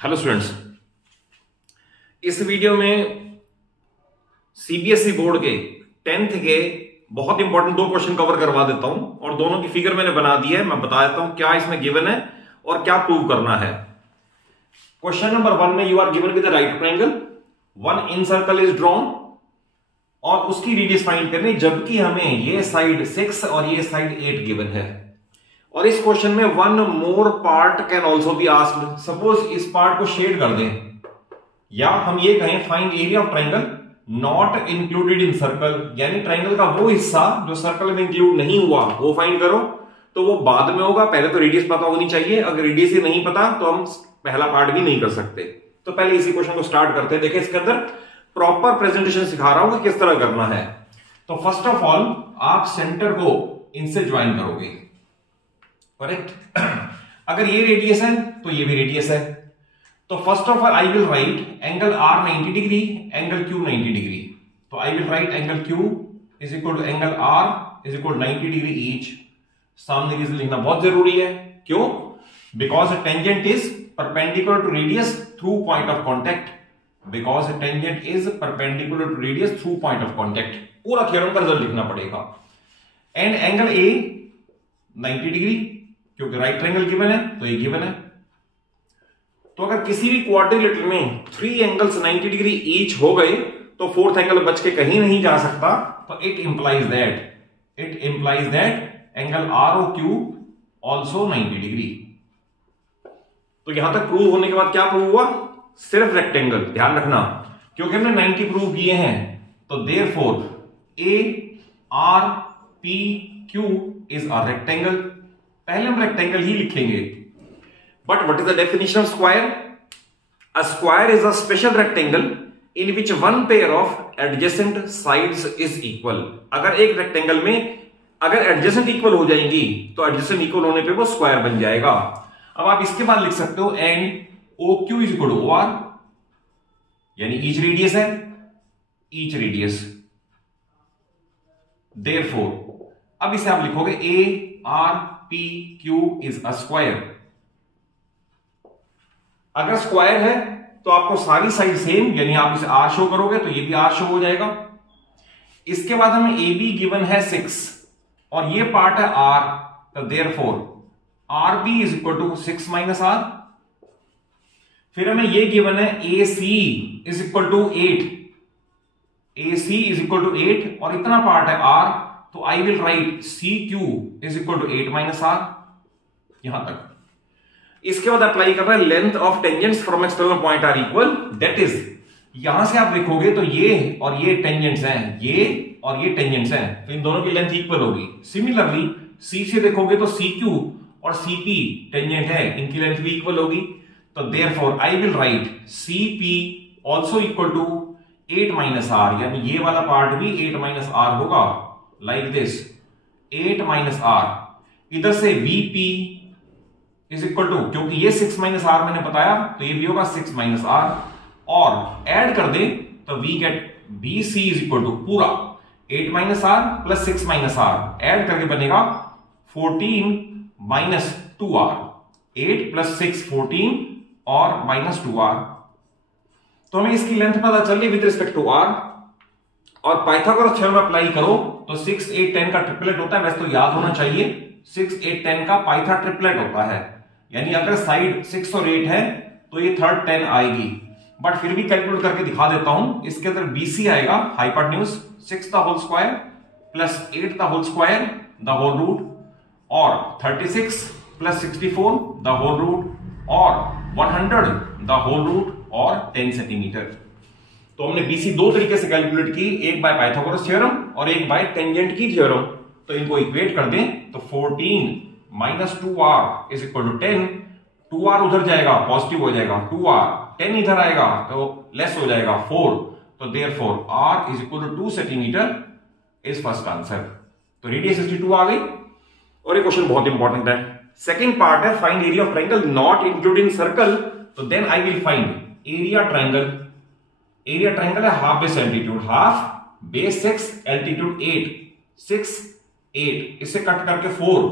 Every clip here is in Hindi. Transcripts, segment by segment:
हेलो स्टूडेंट्स, इस वीडियो में सीबीएसई बोर्ड के 10th के बहुत इंपॉर्टेंट दो क्वेश्चन कवर करवा देता हूं और दोनों की फिगर मैंने बना दी है। मैं बता देता हूं क्या इसमें गिवन है और क्या प्रूव करना है। क्वेश्चन नंबर 1 में you are given with right triangle, one in circle is drawn और उसकी रेडियस फाइंड करनी, जबकि हमें ये साइड 6 और ये साइड 8 गिवन है। और इस क्वेश्चन में one more part can also be asked. Suppose इस पार्ट को शेड कर दें या हम ये कहें find area of triangle not included in circle, यानी ट्रायंगल का वो हिस्सा जो सर्कल में इंक्लूड नहीं हुआ वो फाइंड करो। तो वो बाद में होगा, पहले तो रेडियस पता होनी चाहिए। अगर रेडियस ही नहीं पता तो हम पहला पार्ट भी नहीं कर सकते। तो पहले इसी क्वेश्चन को स्टार्ट करते हैं। देखिए इसके अंदर प्रॉपर प्रेजेंटेशन सिखा रहा हूं कि किस तरह करना है। तो फर्स्ट ऑफ ऑल आप सेंटर को इनसे ज्वाइन करोगे, करेक्ट। अगर ये रेडियस है तो ये भी रेडियस है। तो first of all I will write angle R 90 degree, angle Q 90 degree. तो I will write angle Q is equal to angle R is equal 90 degree each. सामने की लिखना बहुत जरूरी है। क्यों? Because tangent is perpendicular to radius through point of contact. Because tangent is perpendicular to radius through point of contact. पूरा थ्योरम का रिजल्ट लिखना पड़ेगा। एंड एंगल ए 90 डिग्री, क्योंकि राइट ट्रायंगल गिवन है तो ये गिवन है। तो अगर किसी भी क्वाड्रिलेटरल में 3 एंगल्स 90 डिग्री ईच हो गए तो फोर्थ एंगल बच के कहीं नहीं जा सकता। तो it implies that angle R O Q also 90 degree. तो यहां तक प्रूव होने के बाद क्या प्रूव हुआ? सिर्फ रेक्टेंगल। ध्यान रखना, क्योंकि हमने 90 प्रूव किए हैं तो therefore A R P Q is a rectangle. पहले हम रेक्टेंगल ही लिखेंगे। But what is the definition of square? A square is a special rectangle in which one pair of adjacent sides is equal. अगर एक रेक्टेंगल में अगर एडजेसेंट इक्वल हो जाएंगी तो एडजेसेंट इक्वल होने पे वो स्क्वायर बन जाएगा। अब आप इसके बाद लिख सकते हो and O Q is equal to O R, यानी ईच रेडियस है, ईच रेडियस। देयरफॉर अब इसे आप लिखोगे A R P Q is a square. अगर स्क्वायर है तो आपको सारी साइड सेम, यानी आप इसे आर शो करोगे तो ये भी आर शो हो जाएगा। इसके बाद हमें ए बी गिवन है 6 और ये पार्ट है आर। तो therefore R B is equal to 6 minus R. फिर हमें ये गिवन है A C is equal to 8, A C is equal to 8 और इतना पार्ट है आर। तो I will write C Q is equal to 8 minus R, यहां तक। इसके बाद अप्लाई करना है length of tangents from external point are equal. That is यहां से आप देखोगे तो ये और ये टेंजेंट्स हैं, ये और ये टेंजेंट्स हैं, तो इन दोनों की लेंथ इक्वल होगी। सिमिलरली सी से देखोगे तो सी क्यू और सी पी टेंजेंट है, इनकी लेंथ भी इक्वल होगी। तो therefore I will write C P also equal to 8 minus R, यानी ये वाला पार्ट भी 8 माइनस आर होगा, लाइक दिस 8 माइनस आर। इधर से वीपी इज इक्वल टू, क्योंकि ये 6 माइनस आर मैंने बताया तो ये भी होगा 6 माइनस आर, और ऐड कर दे तो we get B C is equal to पूरा 8 minus R plus 6 minus R, add करके बनेगा 14 माइनस 2 आर। 8 प्लस 6 14 और माइनस 2 आर। तो हमें इसकी लेंथ पता चल गई विद रिस्पेक्ट टू आर। और पाइथागोरस थ्योरम अप्लाई करो तो 6 8 10 का ट्रिपलेट होता है। वैसे तो याद होना चाहिए 6 8 10 का पाइथा ट्रिपलेट होता है, यानी अगर साइड 6 और 8 है तो ये थर्ड 10 आएगी। बट फिर भी कैलकुलेट करके दिखा देता हूं। इसके अंदर बीसी आएगा hypotenuse 6 the whole square plus 8 the whole square the whole root, और 36 प्लस 64 द होल रूट, और 100 द होल रूट, और 10 सेंटीमीटर। तो हमने बीसी दो तरीके से कैलकुलेट की, एक बाय पाइथागोरस थ्योरम और एक बाय टेंजेंट की थ्योरम। तो इनको इक्वेट कर दें तो 14 minus 2r is equal to 10। 2r उधर जाएगा पॉजिटिव हो जाएगा 2r, 10 इधर आएगा तो लेस हो जाएगा 4। तो therefore r is equal to 2 centimetre is first answer. तो रेडियस 62 आ गई। और ये क्वेश्चन बहुत इंपॉर्टेंट है। सेकेंड पार्ट है find area of triangle not including circle. तो then I will find area triangle. Area triangle है half base altitude, half base 6 altitude 8, 6 8 इससे कट करके 4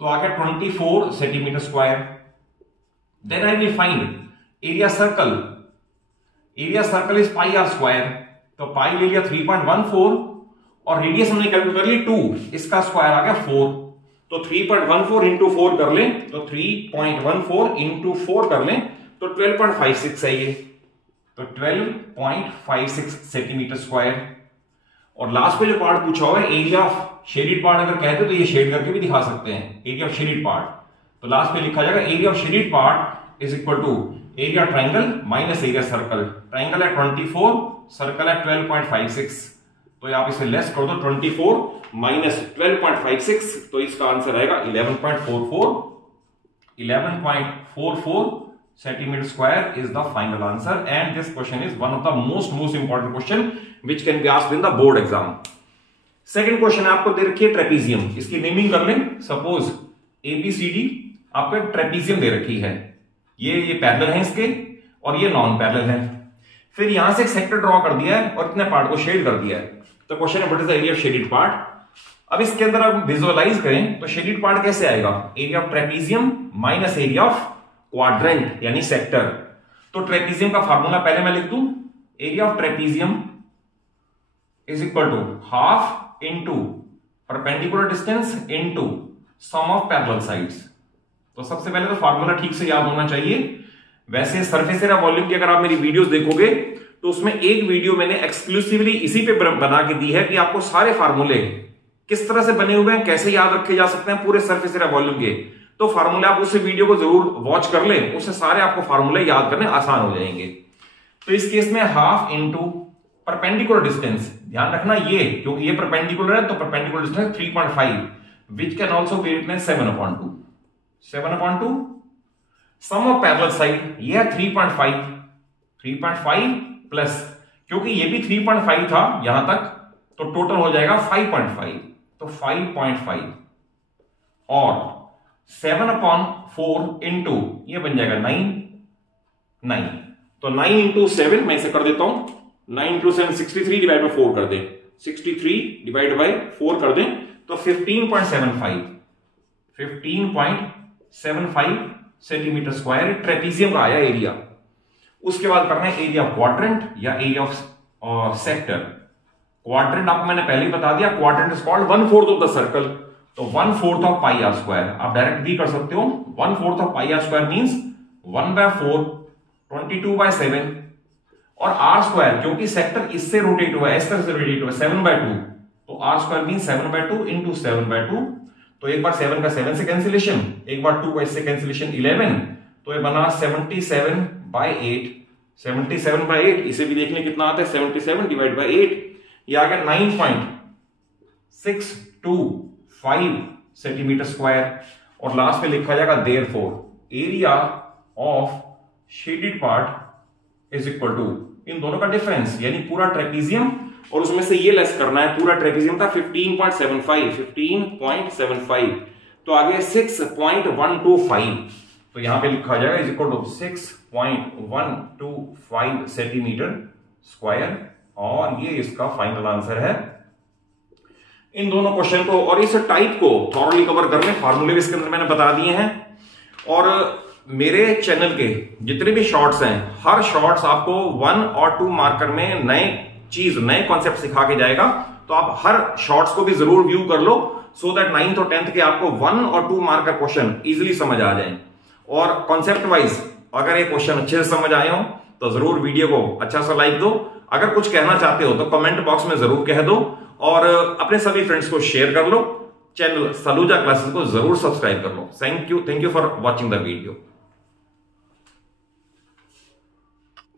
तो आ गया 24 centimetre square. Then I will find area circle is pi R square, तो पाई ले लिया 3.14 और रेडियस हमने कैलकुलेट कर ली 2, इसका स्क्वायर आ गया 4, तो 3.14 इंटू 4 कर लें तो 3.14 इंटू 4 कर लें तो 12.56 है ये, तो 12.56 सेंटीमीटर स्क्वायर। और लास्ट पे जो पार्ट पूछा हुआ है एरिया ऑफ शेडेड पार्ट, अगर कहते तो ये शेड करके भी दिखा सकते हैं एरिया ऑफ शेडेड पार्ट, तो लास्ट पे लिखा जाएगा area of shaded part is equal to area triangle minus area circle. Triangle है 24, सर्कल है 12.56, तो आप इसे लेस कर दो 24 माइनस 12.56, तो इसका आंसर आएगा 11.44 centimeter square is the final answer, and this question is one of the most important question which can be asked in the board exam. Second question आपको दे रखी है ट्रेपीजियम, इसकी नेमिंग कर लें। सपोज ABCD आपको एक ट्रेपीजियम दे रखी है, ये पैरेलल है इसके और ये नॉन पैरेलल है, फिर यहां से एक सेक्टर ड्रॉ कर दिया है और इतने पार्ट को शेड कर दिया है। तो क्वेश्चन है what is the area of shaded part. अब इसके अंदर आप विजुअलाइज करें तो शेडेड पार्ट कैसे आएगा, area of trapezium minus area of quadrant यानी सेक्टर। तो ट्रेपीजियम का फार्मूला पहले मैं लिख दूं, area of trapezium is equal to half into perpendicular distance into sum of parallel sides. तो सबसे पहले तो फार्मूला ठीक से याद होना चाहिए। वैसे सरफेस एरिया वॉल्यूम की अगर आप मेरी वीडियोस देखोगे तो उसमें एक वीडियो मैंने एक्सक्लूसिवली इसी पे बना के दी है कि आपको सारे फार्मूले किस तरह से बने हुए हैं, कैसे याद रखे जा सकते हैं पूरे सरफेस एरिया वॉल्यूम के। तो फार्मूले आप उस वीडियो को जरूर वॉच कर लें, उससे सारे आपको फार्मूले याद करने आसान हो जाएंगे। तो इस केस में हाफ इंटू परपेंडिकुलर डिस्टेंस, ध्यान रखना ये क्योंकि ये परपेंडिकुलर है तो perpendicular distance 3.5 which can also be written 7/2 sum of parallel side, ये है 3.5 प्लस, क्योंकि ये भी 3.5 था यहां तक तो टोटल हो जाएगा 5.5, तो 5.5 और 7/4 इंटू ये बन जाएगा 9, तो 9 इंटू 7 मैं इसे कर देता हूं, 9 इंटू 7 63 डिवाइड बाय 4 कर दें, 63 डिवाइड बाय 4 कर दें तो 15.75 सेंटीमीटर स्क्वायर ट्रेपीजियम का आया एरिया। उसके बाद करना है एरिया ऑफ क्वाड्रेंट या एरिया ऑफ सेक्टर। क्वाड्रेंट आपको मैंने पहले ही बता दिया, quadrant is called 1/4 of the circle, तो 1/4 ऑफ पाई आर स्क्वायर आप डायरेक्ट भी कर सकते हो। 1/4 of pi R square means 1/4 22/7 और आर स्क्वायर क्योंकि सेक्टर इससे रोटेट हुआ है, इस तरह से रोटेट हुआ है 7/2, तो आर स्क्वायर मींस 7/2 इंटू 7/2, तो एक बार 7 का 7 से कैंसिलेशन, एक बार 2 का इससे कैंसिलेशन 11, तो ये बना 77/8, 77/8 इसे भी देखने कितना आता है 77 डिवाइड बाय 8, ये आ गया 9.625 सेंटीमीटर स्क्वायर। और लास्ट पे लिखा जाएगा therefore area of shaded part is equal to इन दोनों का डिफरेंस यानी पूरा ट्रेपीजियम और उसमें से ये लेस करना है, पूरा ट्रेपीजियम था 15.75, तो आगे 6.125, तो यहां पे लिखा जाएगा is equal to 6.125 centimetre square और ये इसका फाइनल आंसर है। इन दोनों क्वेश्चन को और इस टाइप को थॉरली कवर करने फार्मूले भी इसके अंदर मैंने बता दिए हैं। और मेरे चैनल के जितने भी शॉर्ट्स हैं हर शॉर्ट्स आपको 1 और 2 मार्कर में नए कॉन्सेप्ट सिखा के जाएगा, तो आप हर शॉर्ट्स को भी जरूर व्यू कर लो सो दैट 9th और 10th के आपको 1 और 2 मार्क का क्वेश्चन इजीली समझ आ जाए। और कॉन्सेप्ट वाइज अगर ये क्वेश्चन अच्छे से समझ आए हो तो जरूर वीडियो को अच्छा सा लाइक दो, अगर कुछ कहना चाहते हो तो कमेंट बॉक्स में जरूर कह दो और अपने सभी फ्रेंड्स को शेयर कर लो। चैनल सलूजा क्लासेस को जरूर सब्सक्राइब कर लो। Thank you for watching the video.